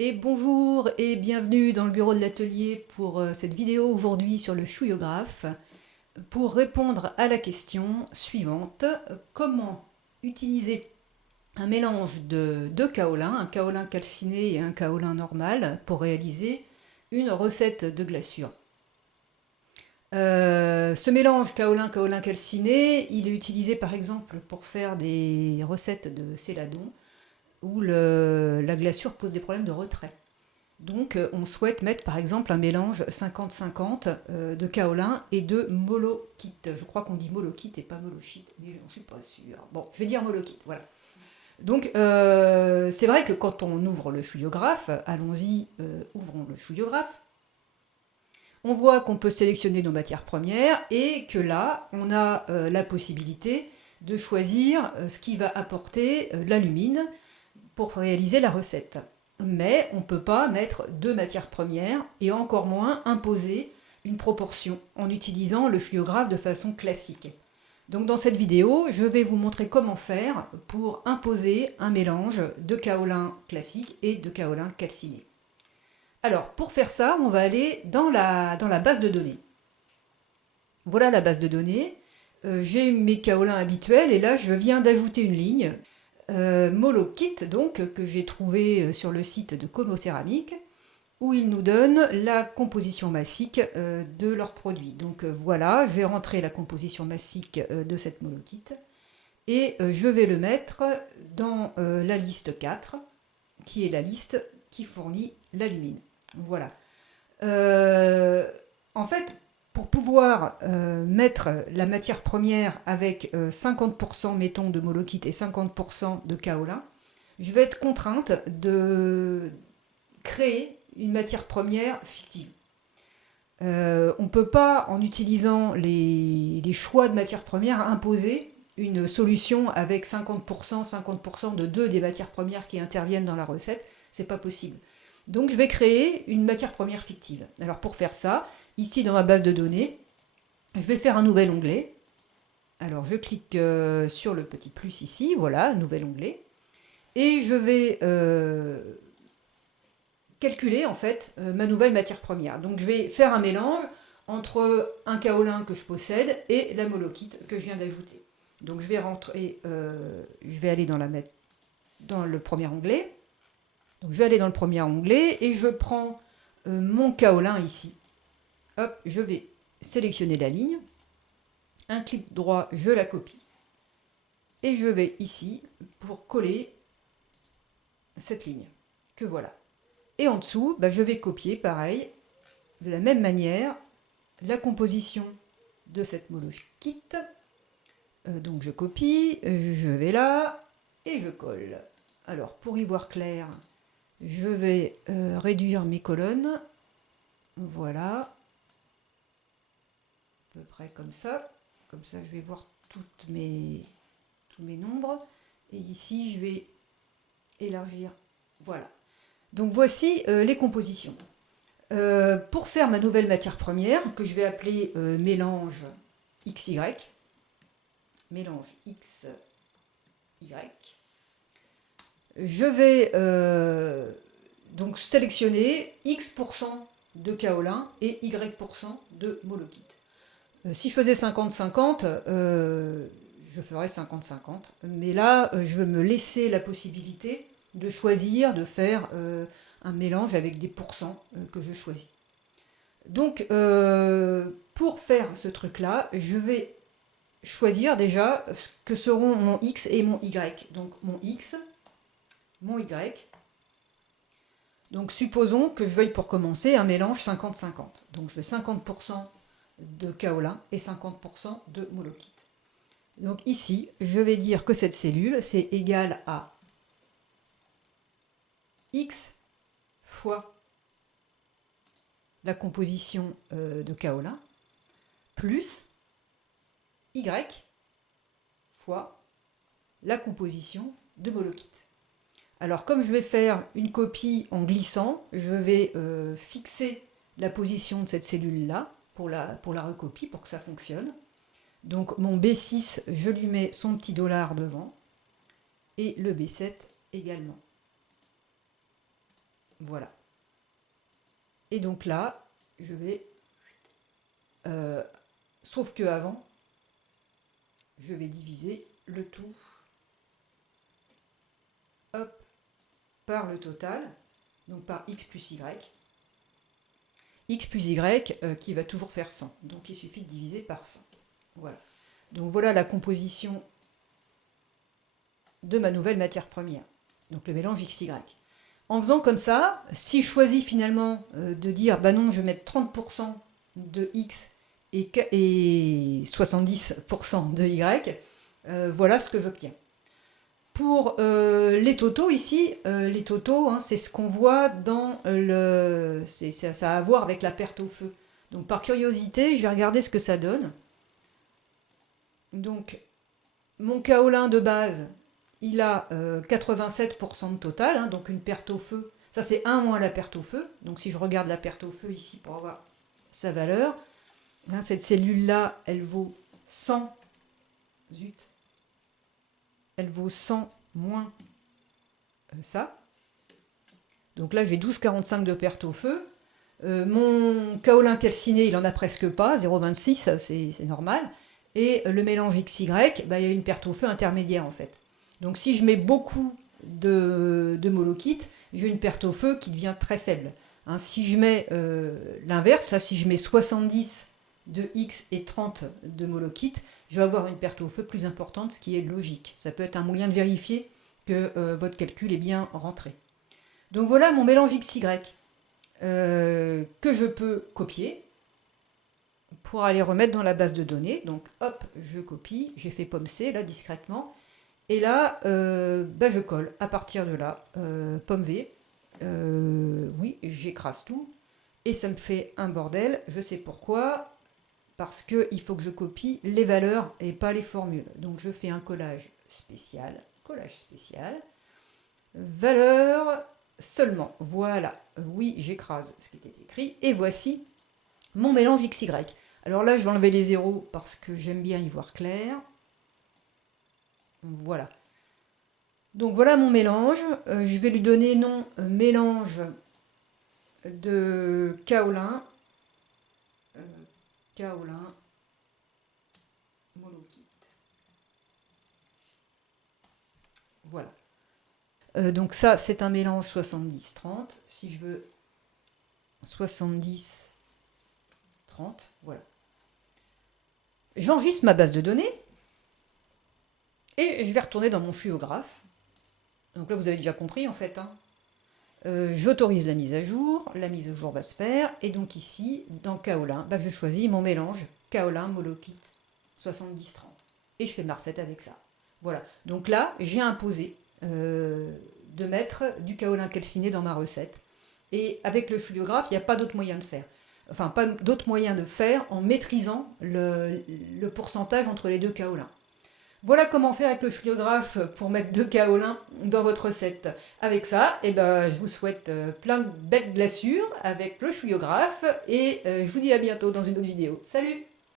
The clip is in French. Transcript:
Et bonjour et bienvenue dans le bureau de l'atelier pour cette vidéo aujourd'hui sur le chouillographe pour répondre à la question suivante. Comment utiliser un mélange de deux kaolins, un kaolin calciné et un kaolin normal, pour réaliser une recette de glaçure. Ce mélange kaolin calciné, il est utilisé par exemple pour faire des recettes de céladon où la glaçure pose des problèmes de retrait. Donc on souhaite mettre par exemple un mélange 50-50 de kaolin et de molokite. Je crois qu'on dit molokite et pas molokite, mais je n'en suis pas sûre. Bon, je vais dire molokite, voilà. Donc c'est vrai que quand on ouvre le chouillographe, allons-y, ouvrons le chouillographe, on voit qu'on peut sélectionner nos matières premières et que là, on a la possibilité de choisir ce qui va apporter l'alumine pour réaliser la recette. Mais on ne peut pas mettre deux matières premières et encore moins imposer une proportion en utilisant le chouillographe de façon classique. Donc dans cette vidéo, je vais vous montrer comment faire pour imposer un mélange de kaolin classique et de kaolin calciné. Alors pour faire ça, on va aller dans la base de données. Voilà la base de données. J'ai mes kaolins habituels et là je viens d'ajouter une ligne molokite donc que j'ai trouvé sur le site de Como Céramique où ils nous donnent la composition massique de leurs produits. Donc voilà, je vais rentrer la composition massique de cette molokite et je vais le mettre dans la liste 4 qui est la liste qui fournit l'alumine. Voilà. Euh, En fait, pour pouvoir mettre la matière première avec 50% mettons de molokite et 50% de kaolin, je vais être contrainte de créer une matière première fictive. On ne peut pas, en utilisant les choix de matières premières, imposer une solution avec 50% de deux des matières premières qui interviennent dans la recette. C'est pas possible. Donc je vais créer une matière première fictive. Alors pour faire ça, ici dans ma base de données, je vais faire un nouvel onglet. Alors je clique sur le petit plus ici, voilà, nouvel onglet. Et je vais calculer en fait ma nouvelle matière première. Donc je vais faire un mélange entre un kaolin que je possède et la molokite que je viens d'ajouter. Donc je vais rentrer, je vais aller dans le premier onglet. Donc je vais aller dans le premier onglet et je prends mon kaolin ici. Hop, je vais sélectionner la ligne. Un clic droit, je la copie. Et je vais ici pour coller cette ligne. Que voilà. Et en dessous, je vais copier pareil, de la même manière, la composition de cette molokite. Donc je copie, je vais là et je colle. Alors pour y voir clair, je vais réduire mes colonnes. Voilà. À peu près comme ça. Comme ça, je vais voir tous mes nombres. Et ici, je vais élargir. Voilà. Donc voici les compositions. Pour faire ma nouvelle matière première, que je vais appeler mélange XY, mélange XY, je vais donc sélectionner X% de kaolin et Y% de molokite. Si je faisais 50-50, je ferais 50-50. Mais là, je veux me laisser la possibilité de choisir, de faire un mélange avec des pourcents que je choisis. Donc, pour faire ce truc-là, je vais choisir déjà ce que seront mon X et mon Y. Donc, mon X, mon Y. Donc, supposons que je veuille pour commencer un mélange 50-50. Donc, je veux 50% de kaolin et 50% de molokite. Donc ici, je vais dire que cette cellule, c'est égal à X fois la composition de kaolin plus Y fois la composition de molokite. Alors comme je vais faire une copie en glissant, je vais fixer la position de cette cellule-là pour la recopie, pour que ça fonctionne. Donc mon B6, je lui mets son petit dollar devant et le B7 également. Voilà. Et donc là, je vais... sauf que avant, je vais diviser le tout, hop, par le total, donc par x plus y. X plus y qui va toujours faire 100. Donc il suffit de diviser par 100. Voilà. Donc voilà la composition de ma nouvelle matière première. Donc le mélange XY. En faisant comme ça, si je choisis finalement de dire bah non, je vais mettre 30% de X et 70% de Y, voilà ce que j'obtiens. Pour les totaux ici, les totaux, hein, c'est ce qu'on voit dans le... ça a à voir avec la perte au feu. Donc par curiosité, je vais regarder ce que ça donne. Donc mon kaolin de base, il a 87% de total, hein, donc une perte au feu. Ça c'est 1 moins la perte au feu. Donc si je regarde la perte au feu ici pour avoir sa valeur, hein, cette cellule-là, elle vaut 100. Zut. Elle vaut 100 moins ça. Donc là, j'ai 12,45 de perte au feu. Mon kaolin calciné, il en a presque pas, 0,26, c'est normal. Et le mélange XY, bah, il y a une perte au feu intermédiaire en fait. Donc si je mets beaucoup de molokite, j'ai une perte au feu qui devient très faible. Hein, si je mets l'inverse, si je mets 70 de X et 30 de molokite, je vais avoir une perte au feu plus importante, ce qui est logique. Ça peut être un moyen de vérifier que votre calcul est bien rentré. Donc voilà mon mélange XY que je peux copier pour aller remettre dans la base de données. Donc hop, je copie, j'ai fait pomme C là discrètement. Et là, bah, je colle à partir de là, pomme V. Oui, j'écrase tout. Et ça me fait un bordel, je sais pourquoi. Parce qu'il faut que je copie les valeurs et pas les formules. Donc je fais un collage spécial, valeur seulement, voilà, oui j'écrase ce qui était écrit, et voici mon mélange XY. Alors là je vais enlever les zéros parce que j'aime bien y voir clair, voilà. Donc voilà mon mélange, je vais lui donner nom mélange de kaolin, molokite. Voilà. Donc ça, c'est un mélange 70-30. Si je veux 70-30, voilà. J'enregistre ma base de données et je vais retourner dans mon fluographe. Donc là, vous avez déjà compris en fait. Hein. J'autorise la mise à jour va se faire. Et donc ici, dans kaolin, bah, je choisis mon mélange kaolin molokite 70-30. Et je fais ma recette avec ça. Voilà. Donc là, j'ai imposé de mettre du kaolin calciné dans ma recette. Et avec le fluographe, il n'y a pas d'autre moyen de faire. Enfin, pas d'autre moyen de faire en maîtrisant le pourcentage entre les deux kaolins. Voilà comment faire avec le fluographe pour mettre 2 kaolins dans votre recette. Avec ça, eh ben, je vous souhaite plein de belles glaçures avec le fluographe et je vous dis à bientôt dans une autre vidéo. Salut!